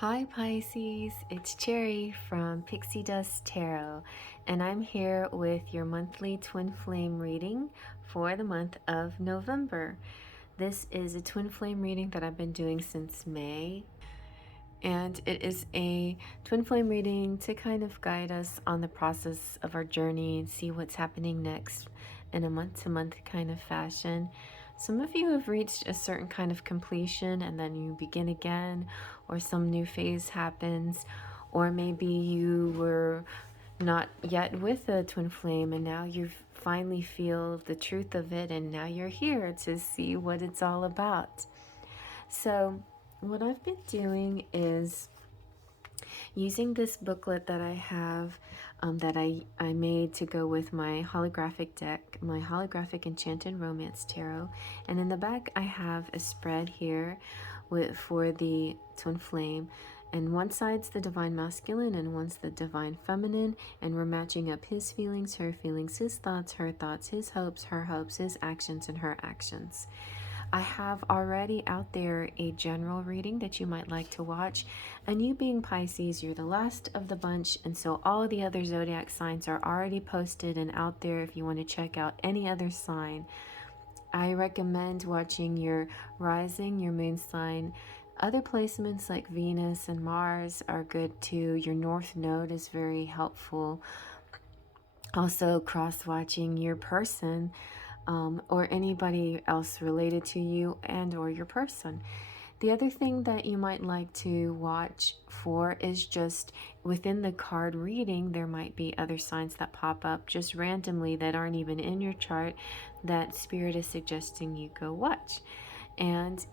Hi Pisces, it's Cherry from Pixie Dust Tarot, and I'm here with your monthly twin flame reading for the month of November. This is a twin flame reading that I've been doing since May, and it is a twin flame reading to kind of guide us on the process of our journey and see what's happening next in a month-to-month kind of fashion. Some of you have reached a certain kind of completion and then you begin again, or some new phase happens, or maybe you were not yet with a twin flame and now you finally feel the truth of it and now you're here to see what it's all about. So what I've been doing is using this booklet that I have that I made to go with my holographic deck, my holographic Enchanted Romance Tarot. And in the back I have a spread here for the twin flame. And one side's the divine masculine and one's the divine feminine. And we're matching up his feelings, her feelings, his thoughts, her thoughts, his hopes, her hopes, his actions, and her actions. I have already out there a general reading that you might like to watch. And you being Pisces, you're the last of the bunch, and so all the other zodiac signs are already posted and out there if you want to check out any other sign. I recommend watching your rising, your moon sign. Other placements like Venus and Mars are good too. Your north node is very helpful. Also cross-watching your person or anybody else related to you and or your person. The other thing that you might like to watch for is just within the card reading, there might be other signs that pop up just randomly that aren't even in your chart that Spirit is suggesting you go watch. And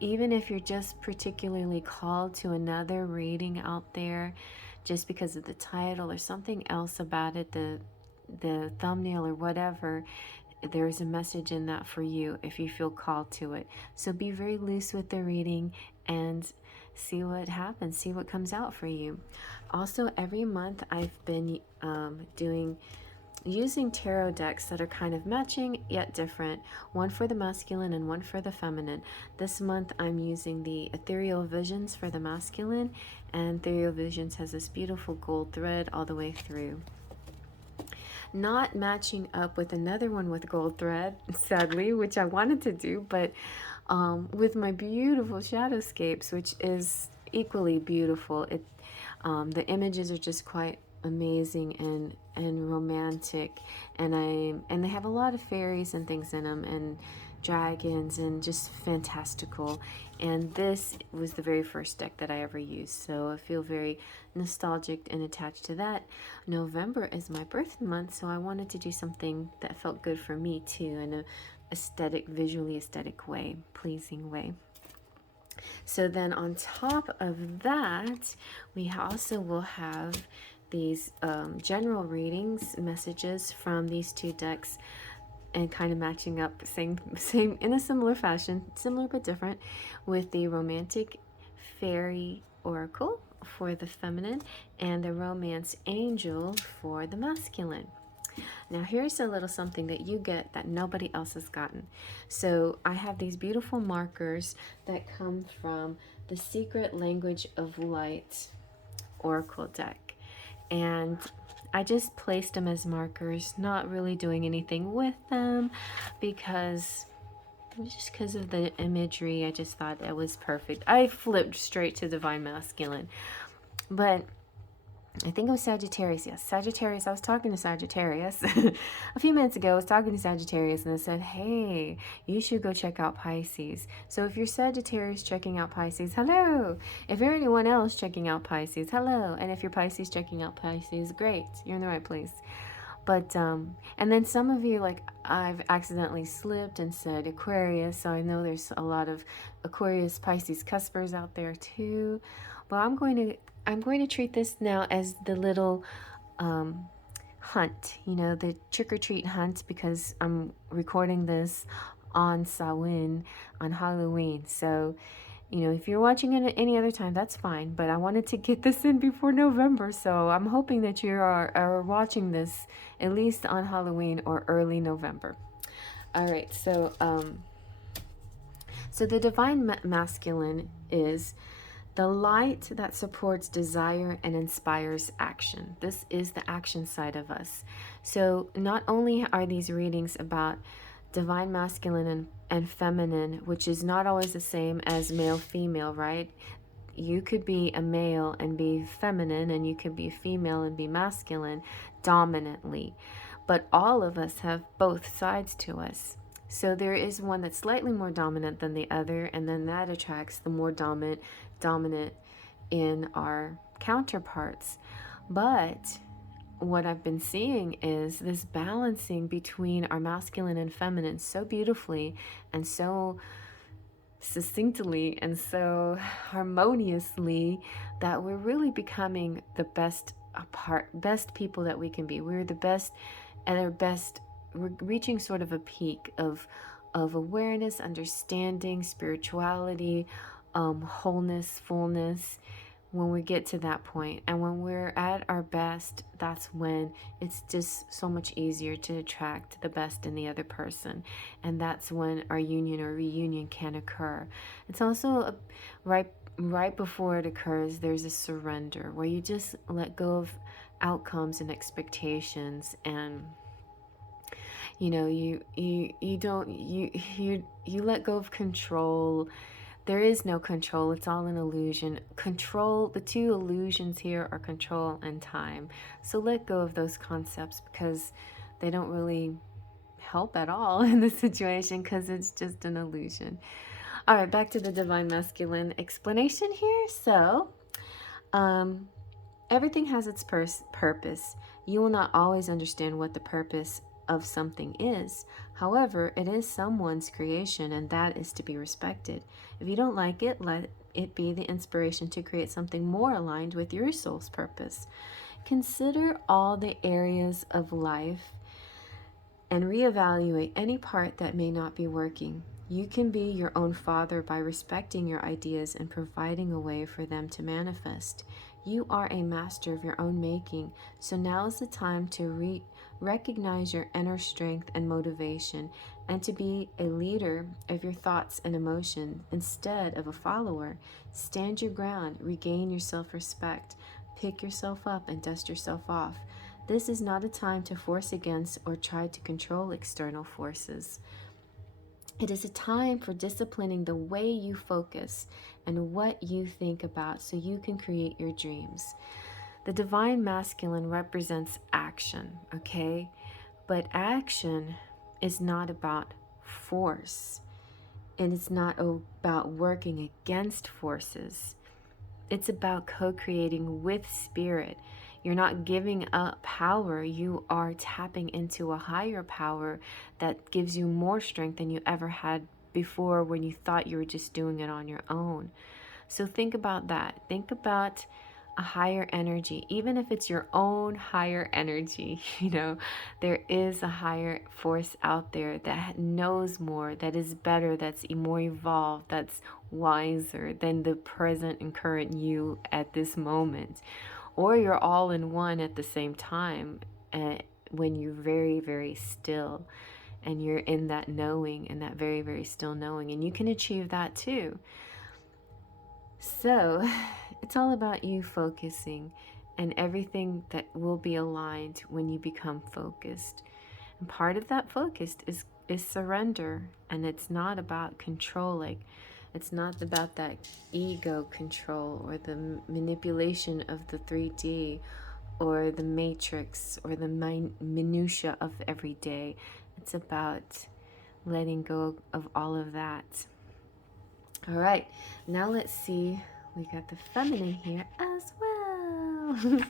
even if you're just particularly called to another reading out there, just because of the title or something else about it, the thumbnail or whatever, there is a message in that for you if you feel called to it. So be very loose with the reading and see what happens, see what comes out for you. Also, every month I've been using tarot decks that are kind of matching yet different, one for the masculine and one for the feminine. This month I'm using the Ethereal Visions for the masculine, and Ethereal Visions has this beautiful gold thread all the way through. Not matching up with another one with gold thread, sadly, which I wanted to do, but with my beautiful Shadowscapes, which is equally beautiful. The images are just quite amazing and romantic, and they have a lot of fairies and things in them, and dragons, and just fantastical. And this was the very first deck that I ever used, so I feel very nostalgic and attached to that. November is my birth month, so I wanted to do something that felt good for me too, in a visually aesthetic way, pleasing way. So then on top of that, we also will have these general readings, messages from these two decks, and kind of matching up same in a similar fashion, similar but different, with the Romantic Fairy Oracle for the feminine and the Romance Angel for the masculine. Now here's a little something that you get that nobody else has gotten. So I have these beautiful markers that come from the Secret Language of Light Oracle deck, and I just placed them as markers, not really doing anything with them because of the imagery. I just thought that was perfect. I flipped straight to Divine Masculine, but I think it was Sagittarius. Yes, Sagittarius. I was talking to Sagittarius a few minutes ago. I was talking to Sagittarius and I said, hey, you should go check out Pisces. So if you're Sagittarius checking out Pisces, hello. If you're anyone else checking out Pisces, hello. And if you're Pisces checking out Pisces, great. You're in the right place. But, and then some of you, like, I've accidentally slipped and said Aquarius. So I know there's a lot of Aquarius, Pisces, cuspers out there too. But I'm going to treat this now as the little hunt, the trick-or-treat hunt, because I'm recording this on Samhain, on Halloween. So, if you're watching it at any other time, that's fine. But I wanted to get this in before November, so I'm hoping that you are watching this at least on Halloween or early November. All right, so the Divine Masculine is The light that supports desire and inspires action. This is the action side of us. So not only are these readings about divine masculine and feminine, which is not always the same as male female, right? You could be a male and be feminine, and you could be a female and be masculine dominantly. But all of us have both sides to us. So there is one that's slightly more dominant than the other, and then that attracts the more dominant in our counterparts. But what I've been seeing is this balancing between our masculine and feminine so beautifully and so succinctly and so harmoniously that we're really becoming the best people that we can be. We're the best at our best. We're reaching sort of a peak of awareness, understanding, spirituality, wholeness, fullness, when we get to that point. And when we're at our best, that's when it's just so much easier to attract the best in the other person. And that's when our union or reunion can occur. It's also right before it occurs, there's a surrender where you just let go of outcomes and expectations, and you let go of control. There is no control. It's all an illusion. Control, the two illusions here are control and time. So let go of those concepts because they don't really help at all in the situation, because it's just an illusion. All right, back to the divine masculine explanation here. So, everything has its purpose. You will not always understand what the purpose of something is. However, it is someone's creation, and that is to be respected. If you don't like it, let it be the inspiration to create something more aligned with your soul's purpose. Consider all the areas of life and reevaluate any part that may not be working. You can be your own father by respecting your ideas and providing a way for them to manifest. You are a master of your own making, so now is the time to recognize your inner strength and motivation, and to be a leader of your thoughts and emotions instead of a follower. Stand your ground, regain your self-respect, pick yourself up and dust yourself off. This is not a time to force against or try to control external forces. It is a time for disciplining the way you focus and what you think about so you can create your dreams. The divine masculine represents action, okay? But action is not about force, and it's not about working against forces. It's about co-creating with spirit. You're not giving up power. You are tapping into a higher power that gives you more strength than you ever had before when you thought you were just doing it on your own. So think about that. Think about a higher energy, even if it's your own higher energy. There is a higher force out there that knows more, that is better, that's more evolved, that's wiser than the present and current you at this moment. Or you're all in one at the same time, when you're very, very still, and you're in that knowing, and that very, very still knowing, and you can achieve that too. So it's all about you focusing, and everything that will be aligned when you become focused. And part of that focus is surrender, and it's not about controlling. It's not about that ego control or the manipulation of the 3D or the matrix or the minutia of every day. It's about letting go of all of that. All right, now let's see. We got the feminine here as well.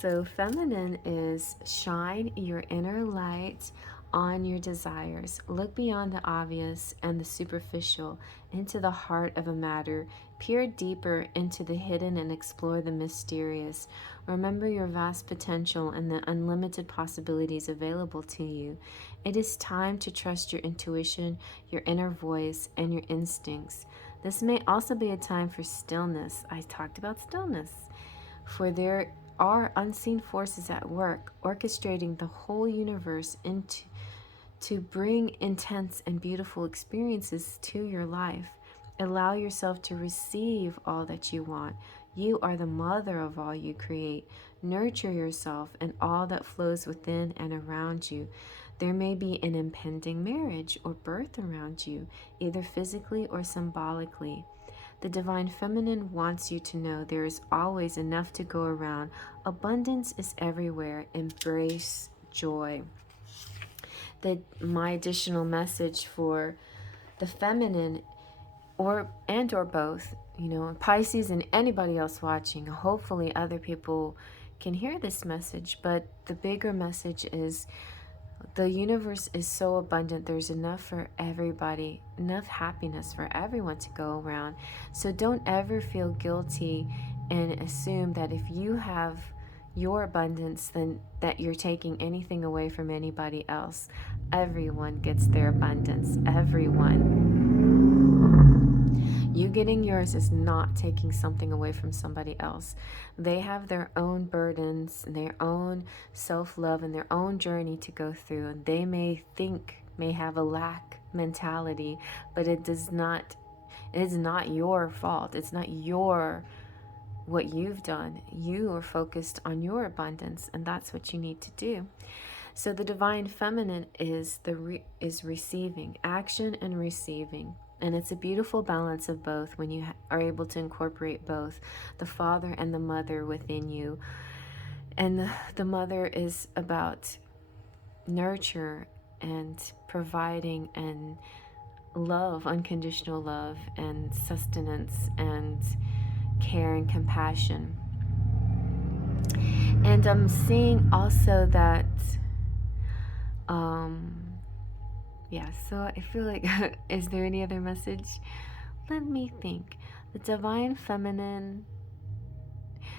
So feminine is shine your inner light on your desires. Look beyond the obvious and the superficial into the heart of a matter. Peer deeper into the hidden and explore the mysterious. Remember your vast potential and the unlimited possibilities available to you. It is time to trust your intuition, your inner voice, and your instincts. This may also be a time for stillness. I talked about stillness. For there are unseen forces at work, orchestrating the whole universe to bring intense and beautiful experiences to your life. Allow yourself to receive all that you want. You are the mother of all you create. Nurture yourself and all that flows within and around you. There may be an impending marriage or birth around you, either physically or symbolically. The Divine Feminine wants you to know there is always enough to go around. Abundance is everywhere. Embrace joy. My additional message for the feminine or both, Pisces and anybody else watching, hopefully other people can hear this message, but the bigger message is the universe is so abundant. There's enough for everybody, enough happiness for everyone to go around. So don't ever feel guilty and assume that if you have your abundance, then that you're taking anything away from anybody else. Everyone gets their abundance. Everyone. You getting yours is not taking something away from somebody else. They have their own burdens, their own self-love, and their own journey to go through. And they may have a lack mentality, but it is not your fault. It's not what you've done. You are focused on your abundance, and that's what you need to do. So the Divine Feminine is receiving, action and receiving. And it's a beautiful balance of both when you are able to incorporate both, the father and the mother within you. And the mother is about nurture and providing and love, unconditional love and sustenance and care and compassion. And I'm seeing also that so I feel like is there any other message? Let me think. The Divine Feminine.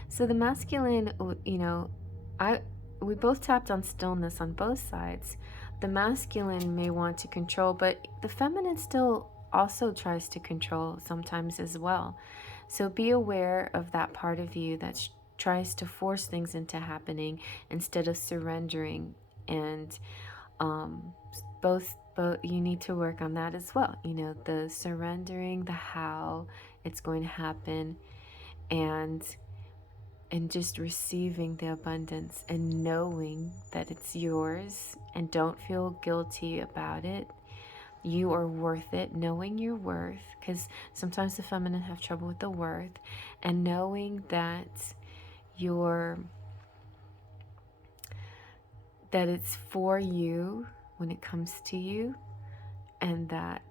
So the masculine, we both tapped on stillness on both sides. The masculine may want to control, but the feminine still also tries to control sometimes as well. So be aware of that part of you that tries to force things into happening instead of surrendering. And both you need to work on that as well. The surrendering, the how it's going to happen, and just receiving the abundance and knowing that it's yours, and don't feel guilty about it. You are worth it, knowing your worth, because sometimes the feminine have trouble with the worth, and knowing that that it's for you when it comes to you, and that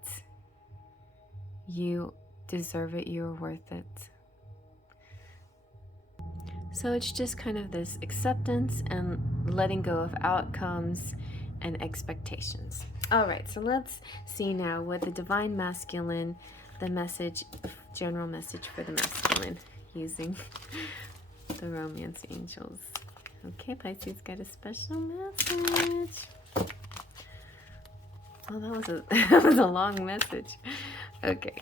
you deserve it, you're worth it. So it's just kind of this acceptance and letting go of outcomes and expectations. All right, so let's see now what the Divine Masculine, general message for the masculine, using the Romance Angels. Okay, Pisces got a special message. Oh, that was a long message. Okay.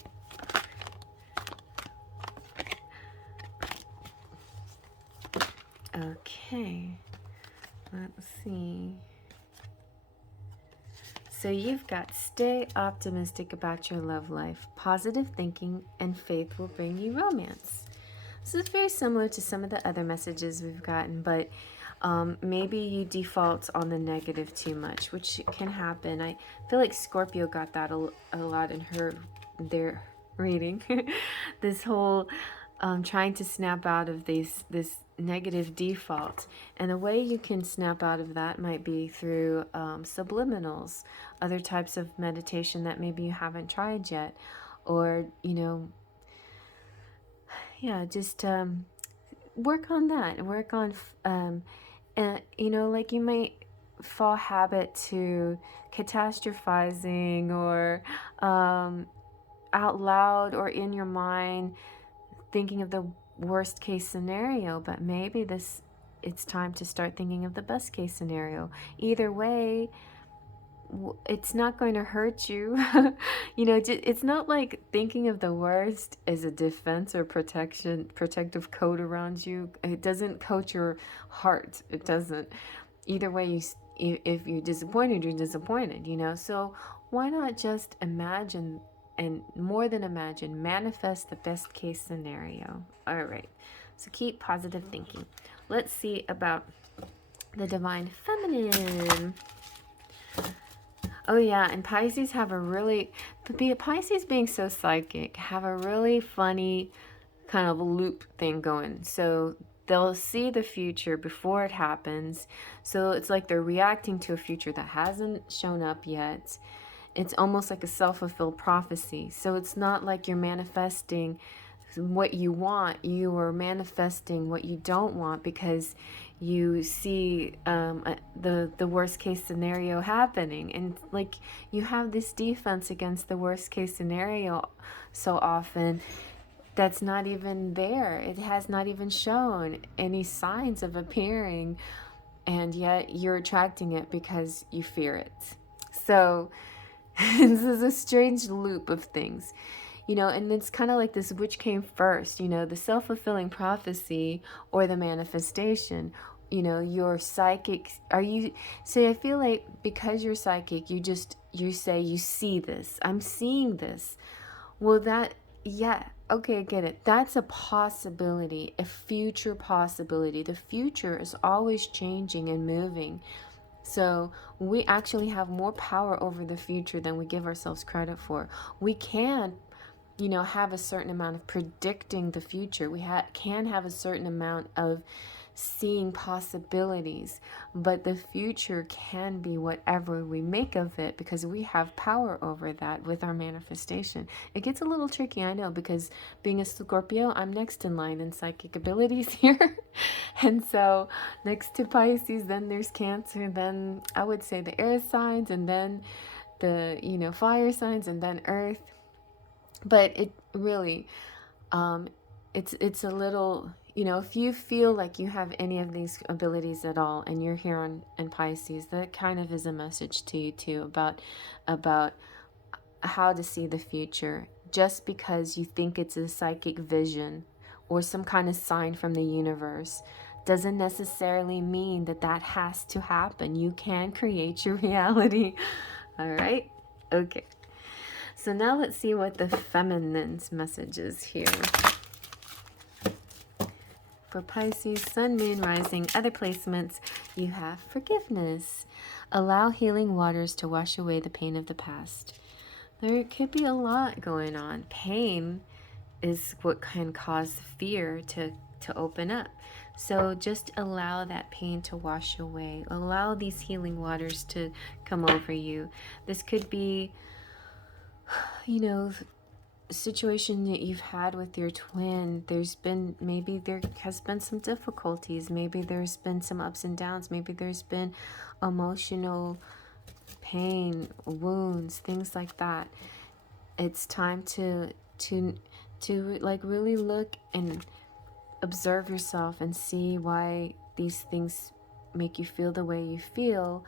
Okay, let's see. So you've got stay optimistic about your love life. Positive thinking and faith will bring you romance. So it's very similar to some of the other messages we've gotten, but maybe you default on the negative too much, which can happen. I feel like Scorpio got that a lot in their reading. This whole trying to snap out of this negative default. And the way you can snap out of that might be through subliminals, other types of meditation that maybe you haven't tried yet, or just work on that. Work on like you might fall habit to catastrophizing, or out loud or in your mind thinking of the worst case scenario, but maybe it's time to start thinking of the best case scenario. Either way, it's not going to hurt you. It's not like thinking of the worst as a defense or protective coat around you. It doesn't coat your heart. It doesn't. Either way, if you're disappointed, you're disappointed, so why not just imagine and more than imagine, manifest the best case scenario. All right, so keep positive thinking. Let's see about the Divine Feminine. Oh yeah, and Pisces have a really, Pisces being so psychic, have a really funny kind of loop thing going. So they'll see the future before it happens. So it's like they're reacting to a future that hasn't shown up yet. It's almost like a self-fulfilled prophecy. So it's not like you're manifesting what you want. You are manifesting what you don't want because you see the worst case scenario happening, and like you have this defense against the worst case scenario so often that's not even there. It has not even shown any signs of appearing, and yet you're attracting it because you fear it. So this is a strange loop of things, you know, and it's kind of like this, which came first, you know, the self-fulfilling prophecy or the manifestation. You know, your psychic, so I feel like because you're psychic, you say, you see this, I'm seeing this. Well, that, yeah, okay, I get it. That's a possibility, a future possibility. The future is always changing and moving. So we actually have more power over the future than we give ourselves credit for. We can, you know, have a certain amount of predicting the future. We can have a certain amount of seeing possibilities, but the future can be whatever we make of it because we have power over that with our manifestation. It gets a little tricky, I know, because being a Scorpio, I'm next in line in psychic abilities here. And so next to Pisces, then there's Cancer, then I would say the air signs, and then the, you know, fire signs, and then Earth. But it really, it's a little, you know, if you feel like you have any of these abilities at all and you're here in Pisces, that kind of is a message to you too about how to see the future. Just because you think it's a psychic vision or some kind of sign from the universe doesn't necessarily mean that that has to happen. You can create your reality. All right? Okay. So now let's see what the feminine's message is here. For Pisces, Sun, Moon, Rising, other placements, you have forgiveness. Allow healing waters to wash away the pain of the past. There could be a lot going on. Pain is what can cause fear to open up. So just allow that pain to wash away. Allow these healing waters to come over you. This could be, you know, situation that you've had with your twin. Maybe there has been some difficulties, maybe there's been some ups and downs, maybe there's been emotional pain, wounds, things like that. It's time to like really look and observe yourself and see why these things make you feel the way you feel,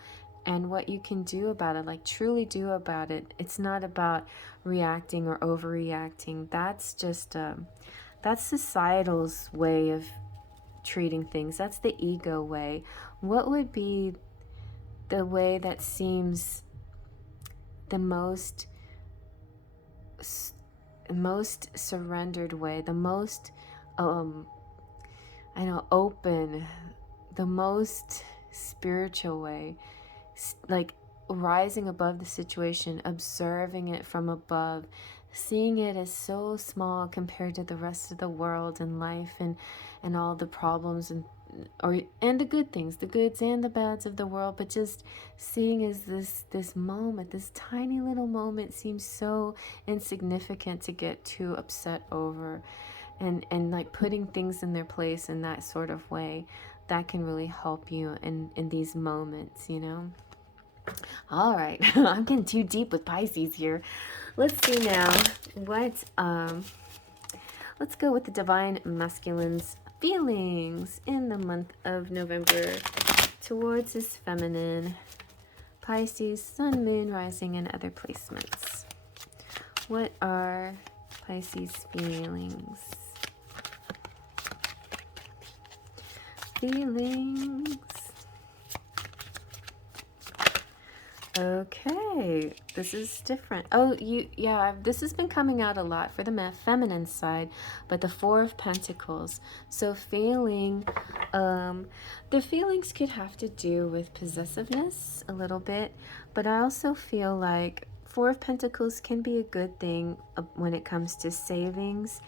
and what you can do about it, like truly do about it. It's not about reacting or overreacting. That's just that's societal's way of treating things. That's the ego way. What would be the way that seems the most surrendered way, the most open, the most spiritual way? Like rising above the situation, observing it from above, seeing it as so small compared to the rest of the world and life and all the problems and the good things, the goods and the bads of the world, but just seeing as this moment, this tiny little moment, seems so insignificant to get too upset over, and like putting things in their place in that sort of way. That can really help you in these moments, you know. All right, I'm getting too deep with Pisces here. Let's see now what let's go with the Divine Masculine's feelings in the month of November towards his feminine. Pisces, Sun, Moon, Rising, and other placements. What are Pisces' feelings? Okay, this is different. Oh, yeah, this has been coming out a lot for the feminine side, but the Four of Pentacles. So the feelings could have to do with possessiveness a little bit, but I also feel like Four of Pentacles can be a good thing when it comes to savings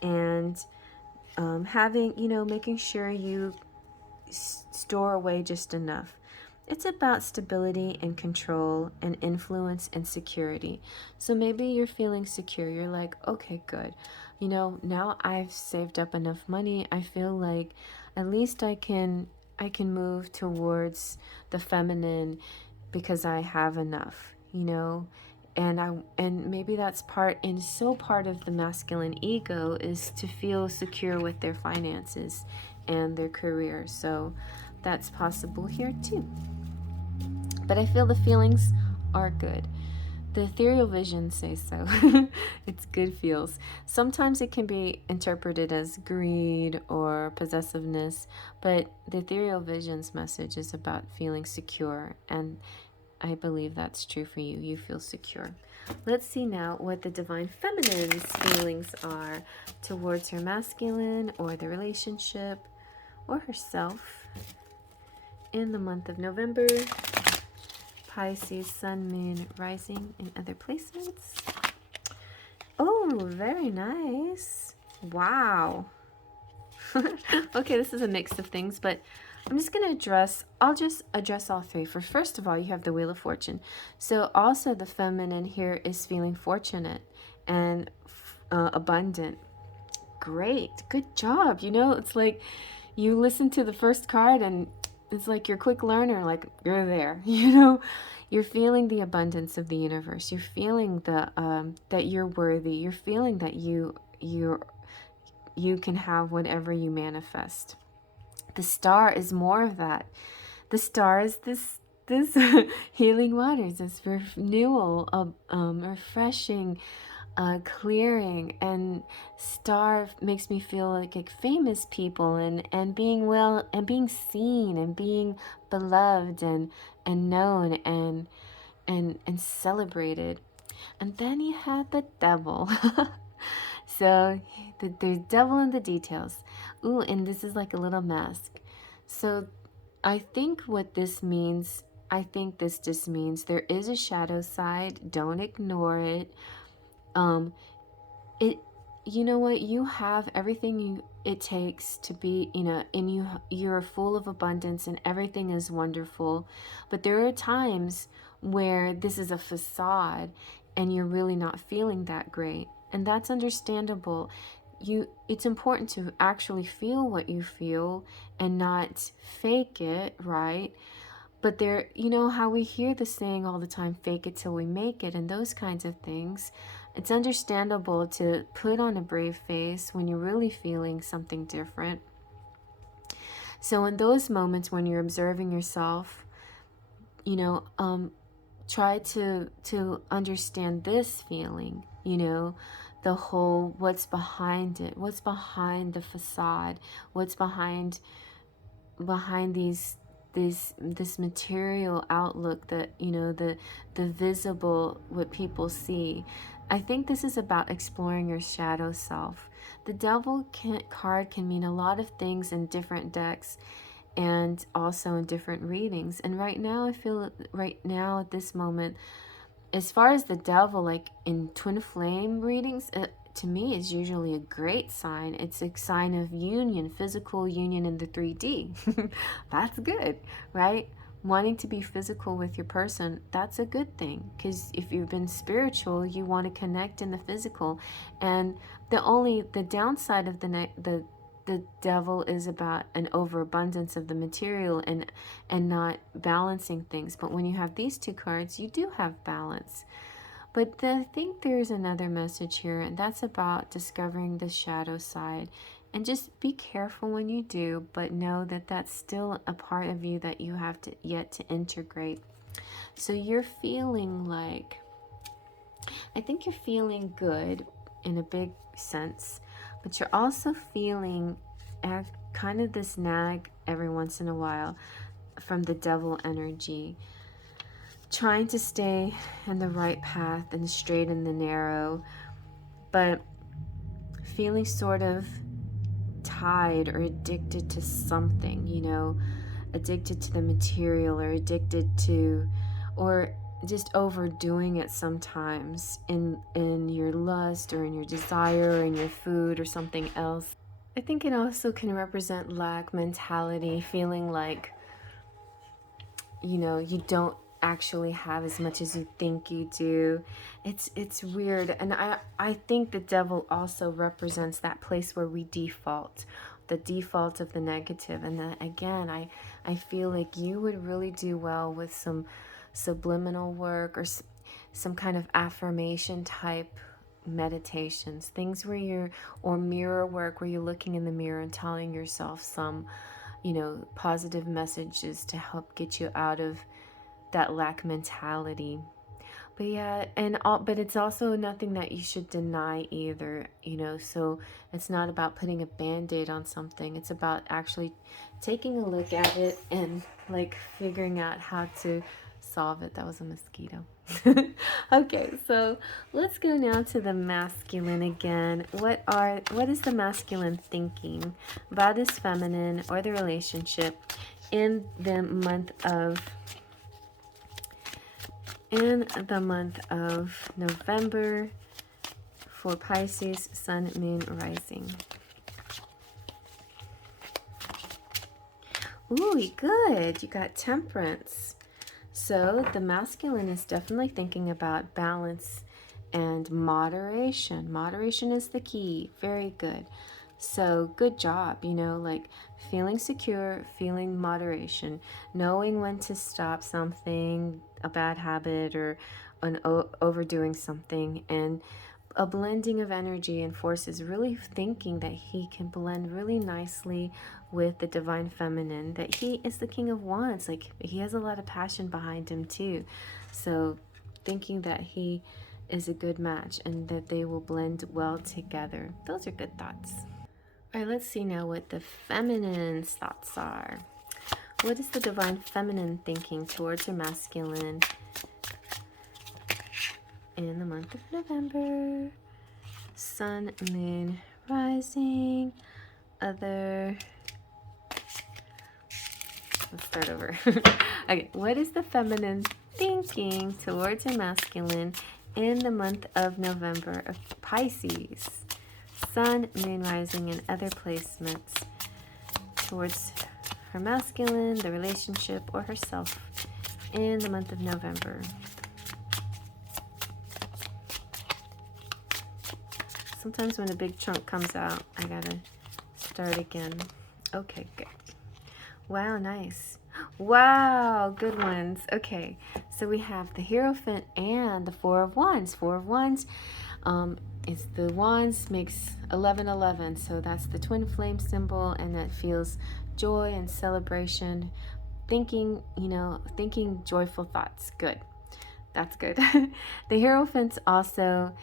and having, making sure you store away just enough. It's about stability and control and influence and security. So maybe you're feeling secure. You're like, okay, good. Now I've saved up enough money. I feel like at least I can move towards the feminine because I have enough. And maybe that's part of the masculine ego is to feel secure with their finances and their career. So that's possible here too. But I feel the feelings are good. The ethereal visions say so. It's good feels. Sometimes it can be interpreted as greed or possessiveness, but the ethereal visions message is about feeling secure, and I believe that's true for you. You feel secure. Let's see now what the divine feminine's feelings are towards her masculine or the relationship or herself in the month of November. Pisces, Sun, Moon, Rising, and other placements. Oh, very nice. Wow. Okay, this is a mix of things, but I'm just going to I'll just address all three. First of all, you have the Wheel of Fortune. So also the feminine here is feeling fortunate and abundant. Great. Good job. It's like you listen to the first card and it's like you're a quick learner, like you're there, you're feeling the abundance of the universe. You're feeling that you're worthy. You're feeling that you can have whatever you manifest. The star is more of that. The star is this healing waters, this renewal, refreshing, clearing, and star makes me feel like famous people and being well and being seen and being beloved and known and celebrated. And then you had the devil. So there's devil in the details. Ooh, and this is like a little mask. So I think this just means there is a shadow side. Don't ignore it. It you know what, you have everything it takes to be, and you're full of abundance and everything is wonderful. But there are times where this is a facade and you're really not feeling that great, and that's understandable. It's important to actually feel what you feel and not fake it, right? But how we hear the saying all the time, fake it till we make it, and those kinds of things. It's understandable to put on a brave face when you're really feeling something different. So in those moments when you're observing yourself, try to understand this feeling, the whole, what's behind it, what's behind the facade, what's behind this material outlook, that the visible, what people see. I think this is about exploring your shadow self. The devil card can mean a lot of things in different decks and also in different readings. And right now, I feel right now at this moment, as far as the devil, like in twin flame readings, to me is usually a great sign. It's a sign of union, physical union in the 3D. That's good, right? Wanting to be physical with your person, that's a good thing, because if you've been spiritual, you want to connect in the physical. And the downside of the devil is about an overabundance of the material and not balancing things. But when you have these two cards, you do have balance. But I think there's another message here, and that's about discovering the shadow side. And just be careful when you do, but know that that's still a part of you that you have yet to integrate. So you're feeling like, I think you're feeling good in a big sense, but you're also feeling kind of this nag every once in a while from the devil energy. trying to stay in the right path and straight in the narrow, but feeling sort of tied or addicted to something, you know, addicted to the material or addicted to, or just overdoing it sometimes in your lust or in your desire or in your food or something else. I think it also can represent lack mentality, feeling like, you know, you don't actually have as much as you think you do. It's weird. And I think the devil also represents that place where we default, the default of the negative. And that, again, I feel like you would really do well with some subliminal work or some kind of affirmation type meditations, things where you're, or mirror work where you're looking in the mirror and telling yourself some, you know, positive messages to help get you out of that lack mentality. But yeah, but it's also nothing that you should deny either, you know. So it's not about putting a band-aid on something. It's about actually taking a look at it and like figuring out how to solve it. That was a mosquito. Okay, so let's go now to the masculine again. What is the masculine thinking about his feminine or the relationship in the month of November for Pisces, Sun, Moon, Rising? Ooh, good. You got Temperance. So the masculine is definitely thinking about balance and moderation. Moderation is the key. Very good. So good job, you know, like feeling secure, feeling moderation, knowing when to stop something, a bad habit or overdoing something, and a blending of energy and forces, really thinking that he can blend really nicely with the divine feminine, that he is the king of wands, like he has a lot of passion behind him too. So thinking that he is a good match and that they will blend well together. Those are good thoughts. All right, let's see now what the feminine's thoughts are. What is the divine feminine thinking towards her masculine in the month of November? Sun, Moon, Rising, other. Let's start over. Okay, what is the feminine thinking towards her masculine in the month of November of Pisces? Sun, Moon, Rising, and other placements towards her masculine, the relationship, or herself in the month of November. Sometimes when a big chunk comes out, I gotta start again. Okay, good. Wow, nice. Wow, good ones. Okay, so we have the Hierophant and the Four of Wands. Four of Wands, it's the wands makes 1111, so that's the twin flame symbol, and that feels joy and celebration. Thinking, you know, thinking joyful thoughts. Good. That's good. The Hierophants also,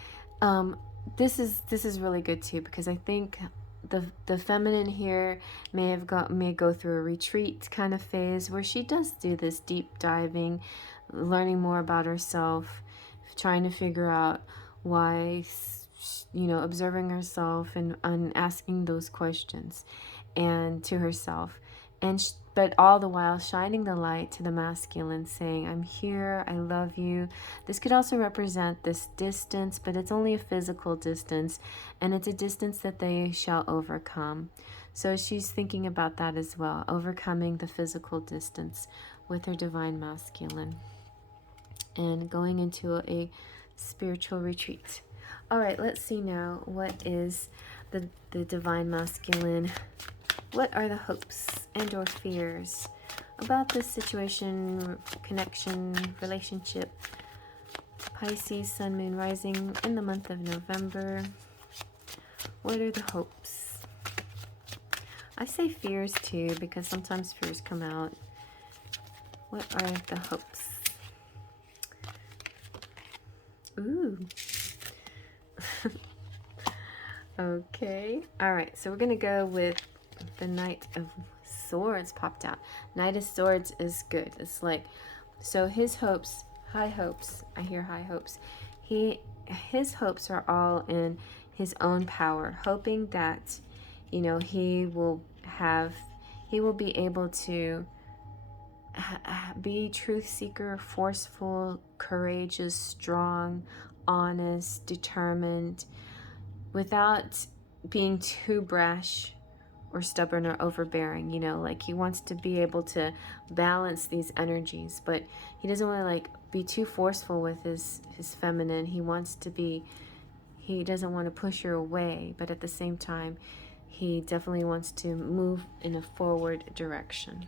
this is really good too, because I think the feminine here may go through a retreat kind of phase where she does do this deep diving, learning more about herself, trying to figure out why, you know, observing herself and asking those questions and to herself, and but all the while shining the light to the masculine, saying, I'm here, I love you. This could also represent this distance, but it's only a physical distance, and it's a distance that they shall overcome. So she's thinking about that as well, overcoming the physical distance with her divine masculine and going into a spiritual retreat. All right, let's see now what is the divine masculine. What are the hopes and or fears about this situation, connection, relationship? Pisces, Sun, Moon, Rising in the month of November. What are the hopes? I say fears too, because sometimes fears come out. What are the hopes? Ooh. Okay. All right. So we're going to go with the Knight of Swords popped out. Knight of Swords is good. It's like, so his hopes high hopes. I hear high hopes. His hopes are all in his own power, hoping that, you know, he will be able to be truth seeker, forceful, courageous, strong, honest, determined, without being too brash or stubborn or overbearing. You know, like he wants to be able to balance these energies, but he doesn't want to like be too forceful with his feminine. He doesn't want to push her away, but at the same time he definitely wants to move in a forward direction.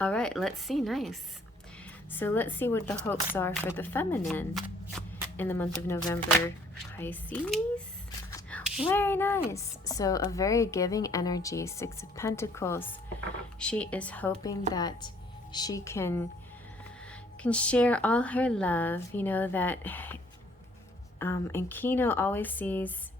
All right, let's see. Nice. So let's see what the hopes are for the feminine in the month of November, Pisces. Very nice. So a very giving energy, Six of Pentacles. She is hoping that she can share all her love. You know that and Kino always sees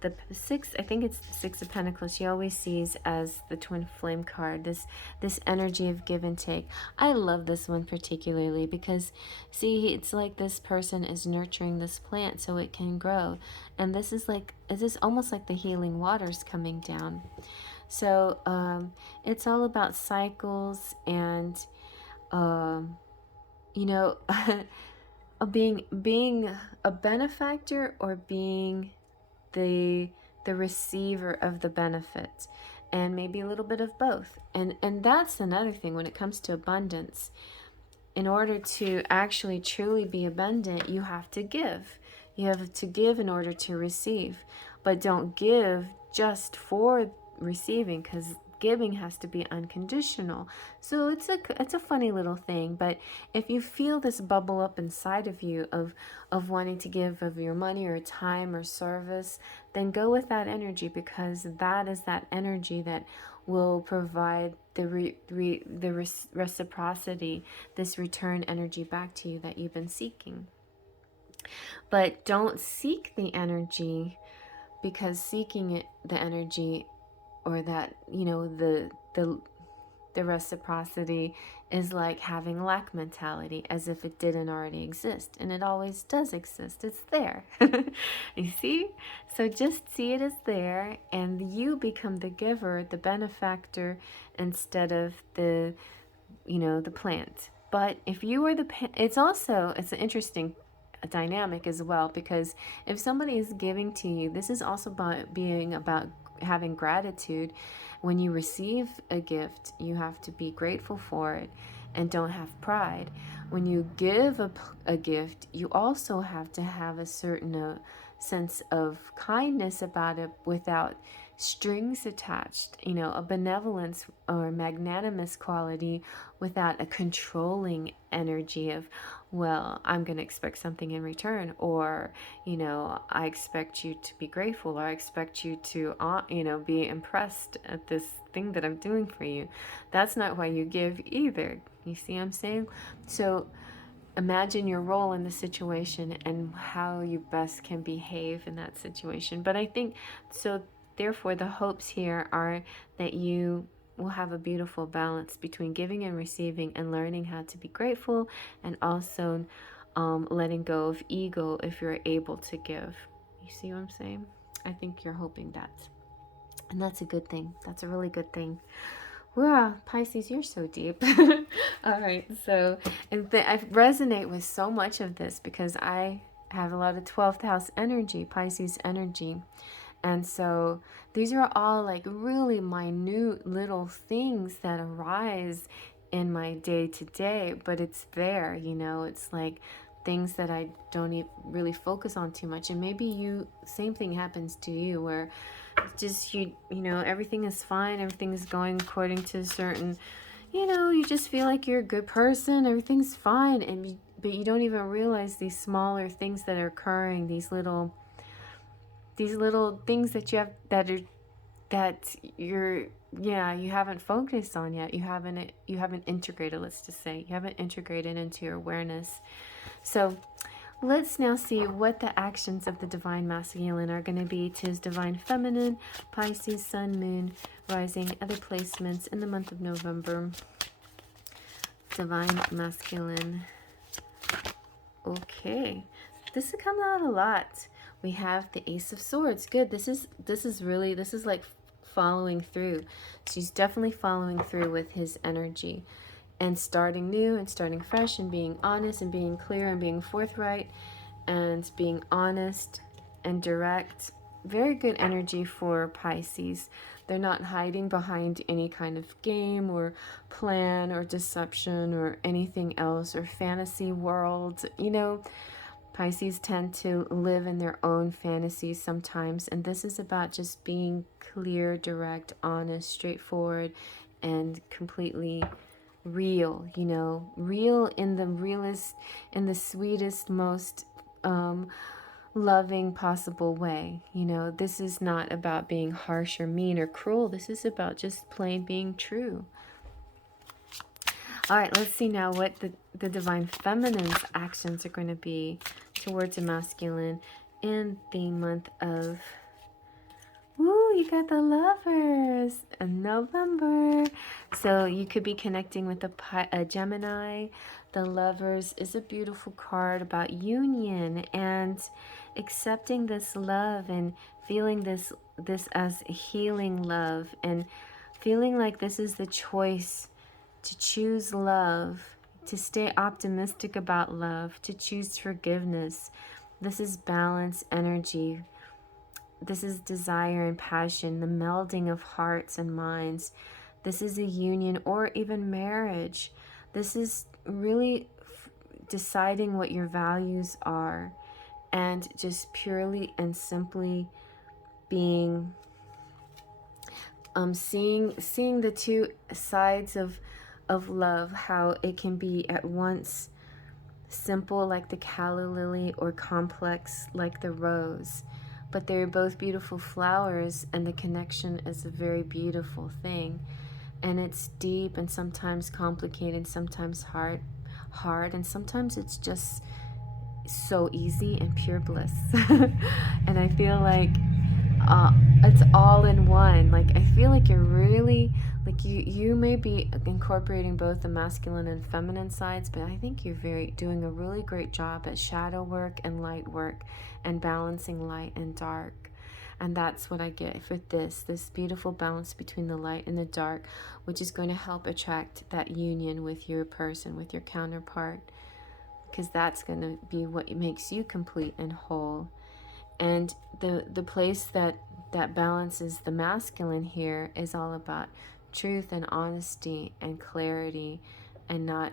the six, I think it's the Six of Pentacles, she always sees as the twin flame card, this energy of give and take. I love this one particularly because, see, it's like this person is nurturing this plant so it can grow. And this is almost like the healing waters coming down. So it's all about cycles and, you know, being a benefactor or being the receiver of the benefit, and maybe a little bit of both. And that's another thing when it comes to abundance. In order to actually truly be abundant, you have to give. You have to give in order to receive. But don't give just for receiving, because giving has to be unconditional. So it's a funny little thing. But if you feel this bubble up inside of you of wanting to give of your money or time or service, then go with that energy, because that is that energy that will provide the reciprocity, this return energy back to you that you've been seeking. But don't seek the energy, because seeking the energy, or that, you know, the reciprocity is like having lack mentality, as if it didn't already exist. And it always does exist. It's there. You see? So just see it as there, and you become the giver, the benefactor, instead of the, you know, the plant. But if you are it's an interesting dynamic as well, because if somebody is giving to you, this is also about having gratitude. When you receive a gift, you have to be grateful for it and don't have pride. When you give a gift, you also have to have a certain sense of kindness about it without strings attached, you know, a benevolence or magnanimous quality without a controlling energy of, well, I'm going to expect something in return, or, you know, I expect you to be grateful, or I expect you to, you know, be impressed at this thing that I'm doing for you. That's not why you give either. You see what I'm saying? So imagine your role in the situation and how you best can behave in that situation. But I think, so therefore the hopes here are that you will have a beautiful balance between giving and receiving, and learning how to be grateful, and also letting go of ego if you're able to give. You see what I'm saying? I think you're hoping that. And that's a good thing. That's a really good thing. Wow, Pisces, you're so deep. All right, so I resonate with so much of this because I have a lot of 12th house energy, Pisces energy. And so these are all like really minute little things that arise in my day to day, but it's there, you know, it's like things that I don't really focus on too much. And maybe same thing happens to you, where just, you know, everything is fine, everything is going according to a certain, you know, you just feel like you're a good person, everything's fine, but you don't even realize these smaller things that are occurring, these little things that you have you haven't focused on yet. You haven't integrated, let's just say. You haven't integrated into your awareness. So let's now see what the actions of the Divine Masculine are going to be to his Divine Feminine, Pisces, Sun, Moon, Rising, other placements in the month of November. Divine Masculine Okay, this is coming out a lot. We have the Ace of Swords. Good. This is like following through. She's definitely following through with his energy and starting new and starting fresh and being honest and being clear and being forthright and being honest and direct. Very good energy for Pisces. They're not hiding behind any kind of game or plan or deception or anything else or fantasy world. You know, Pisces tend to live in their own fantasies sometimes, and this is about just being clear, direct, honest, straightforward, and completely real, you know, real in the realest, in the sweetest, most loving possible way. You know, this is not about being harsh or mean or cruel. This is about just plain being true. All right, let's see now what the Divine Feminine's actions are going to be towards a masculine in the month of... Woo, you got the Lovers in November. So you could be connecting with a Gemini. The Lovers is a beautiful card about union and accepting this love and feeling this as healing love and feeling like this is the choice to choose love, to stay optimistic about love, to choose forgiveness. This is balance energy. This is desire and passion, the melding of hearts and minds. This is a union or even marriage. This is really deciding what your values are and just purely and simply being seeing the two sides of love, how it can be at once simple like the calla lily or complex like the rose. But they're both beautiful flowers, and the connection is a very beautiful thing. And it's deep and sometimes complicated, sometimes hard, and sometimes it's just so easy and pure bliss. And I feel like it's all in one. Like, I feel like you're really, like, you may be incorporating both the masculine and feminine sides, but I think you're doing a really great job at shadow work and light work and balancing light and dark. And that's what I get for this beautiful balance between the light and the dark, which is going to help attract that union with your person, with your counterpart, because that's going to be what makes you complete and whole. And the place that balances the masculine here is all about truth and honesty and clarity, and not,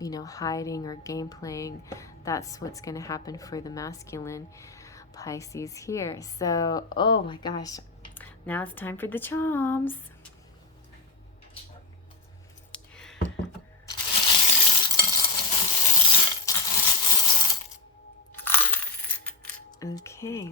you know, hiding or game playing. That's what's going to happen for the masculine Pisces here. So, oh my gosh, now it's time for the charms. Okay.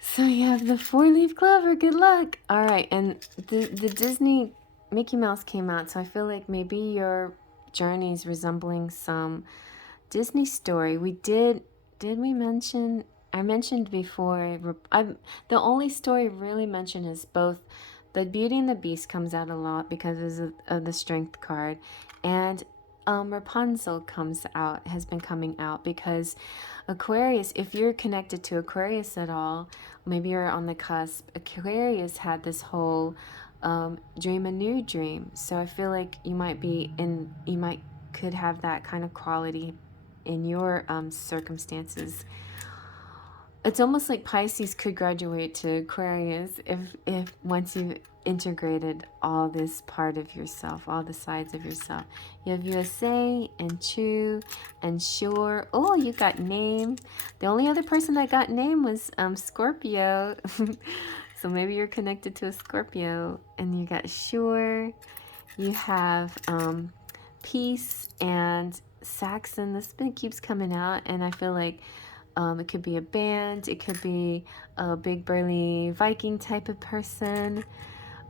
So you have the 4-leaf clover. Good luck. All right, and the Disney Mickey Mouse came out, so I feel like maybe your journey is resembling some Disney story. We mention? I mentioned before. The only story really mentioned is both the Beauty and the Beast comes out a lot because of the Strength card, and Rapunzel has been coming out because Aquarius, if you're connected to Aquarius at all, maybe you're on the cusp. Aquarius had this whole dream a new dream. So I feel like you could have that kind of quality in your circumstances. It's almost like Pisces could graduate to Aquarius if once you've integrated all this part of yourself, all the sides of yourself. You have USA and True and Sure. Oh, you got Name. The only other person that got Name was Scorpio. So maybe you're connected to a Scorpio. And you got Sure. You have Peace and Saxon. This keeps coming out, and I feel like it could be a band. It could be a big burly Viking type of person.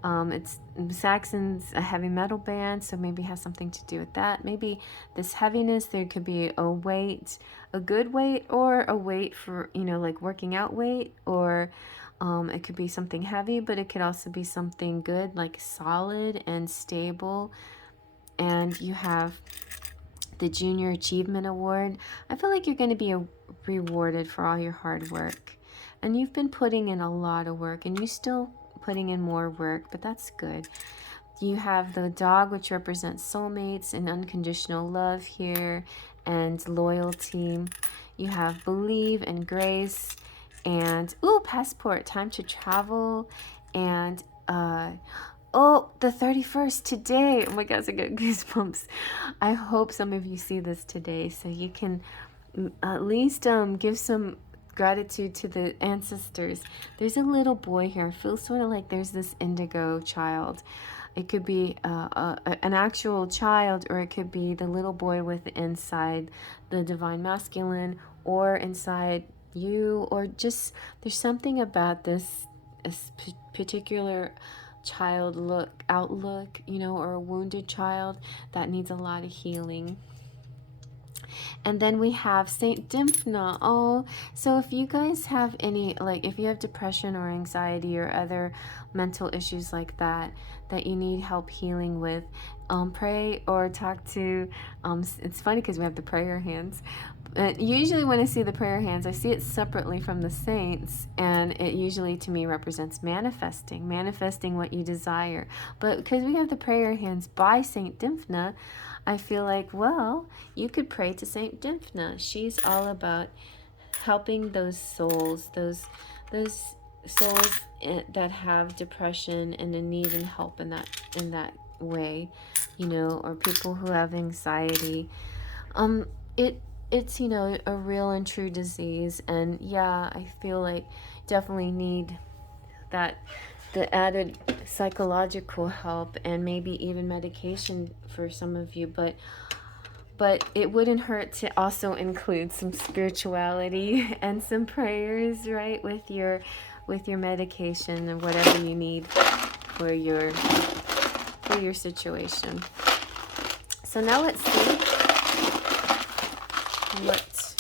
It's Saxon's a heavy metal band, so maybe it has something to do with that. Maybe this heaviness, there could be a weight, a good weight, or a weight for, you know, like working out weight, or it could be something heavy, but it could also be something good, like solid and stable. and you have the Junior Achievement Award. I feel like you're going to be rewarded for all your hard work. And you've been putting in a lot of work, and you're still putting in more work, but that's good. You have the dog, which represents soulmates and unconditional love here, and loyalty. You have believe and grace, and passport, time to travel, and oh, the 31st today. Oh my gosh, I get goosebumps. I hope some of you see this today so you can at least give some gratitude to the ancestors. There's a little boy here. It feels sort of like there's this indigo child. It could be an actual child, or it could be the little boy with inside the divine masculine, or inside you, or just there's something about this particular child outlook, you know, or a wounded child that needs a lot of healing. And then we have Saint Dymphna. Oh, so if you guys have any, like if you have depression or anxiety or other mental issues like that you need help healing with, pray or talk to, it's funny because we have the prayer hands. Usually when I see the prayer hands, I see it separately from the saints, and it usually to me represents manifesting what you desire. But because we have the prayer hands by Saint Dymphna, I feel like, well, you could pray to Saint Dymphna. She's all about helping those souls, those souls that have depression and a need and help in that way, you know, or people who have anxiety. It's, you know, a real and true disease, and yeah, I feel like definitely need that, the added psychological help and maybe even medication for some of you, but it wouldn't hurt to also include some spirituality and some prayers, right, with your medication and whatever you need for your situation. So now let's see what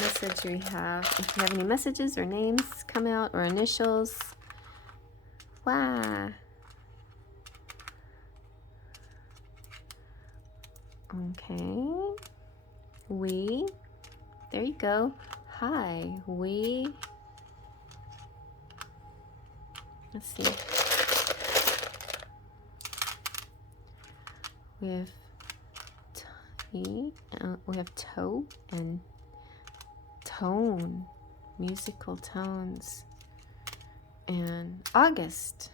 message we have. If you have any messages or names come out, or initials. Wow. Okay. We. There you go. Hi. We. Let's see. We have we have toe and tone, musical tones. And August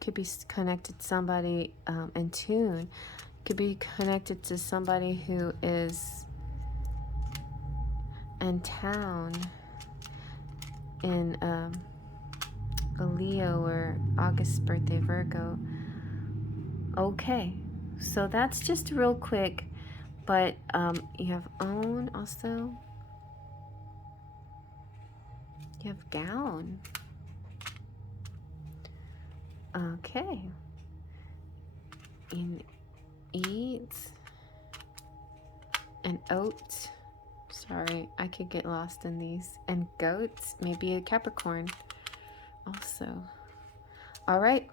could be connected to somebody, and tune could be connected to somebody who is in town in a Leo or August birthday Virgo. Okay, so that's just real quick, but you have own also. You have gown. Okay. In eat and oat. Sorry, I could get lost in these. And goats, maybe a Capricorn also. All right.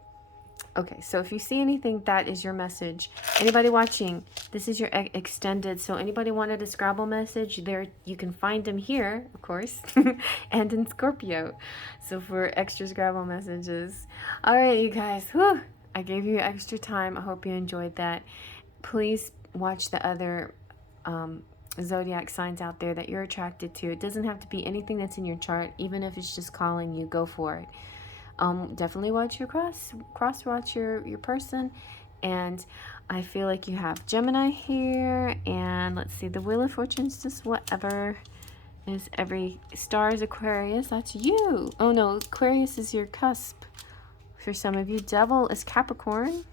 Okay, so if you see anything, that is your message. Anybody watching, this is your extended. So anybody wanted a Scrabble message, there you can find them here, of course, and in Scorpio. So for extra Scrabble messages. All right, you guys. Whew, I gave you extra time. I hope you enjoyed that. Please watch the other zodiac signs out there that you're attracted to. It doesn't have to be anything that's in your chart. Even if it's just calling you, go for it. Definitely watch your cross watch your person. And I feel like you have Gemini here, and let's see, the Wheel of Fortune's just whatever is every star is Aquarius. That's you. Oh no, Aquarius is your cusp for some of you. Devil is Capricorn.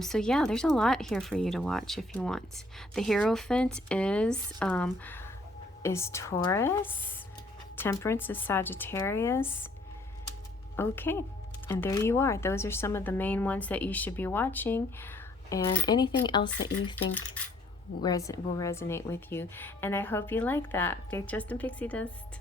So yeah, there's a lot here for you to watch if you want. The Hierophant is Taurus. Temperance is Sagittarius. Okay, and there you are. Those are some of the main ones that you should be watching, and anything else that you think will resonate with you. And I hope you like that. Faith, Just, and Pixie Dust.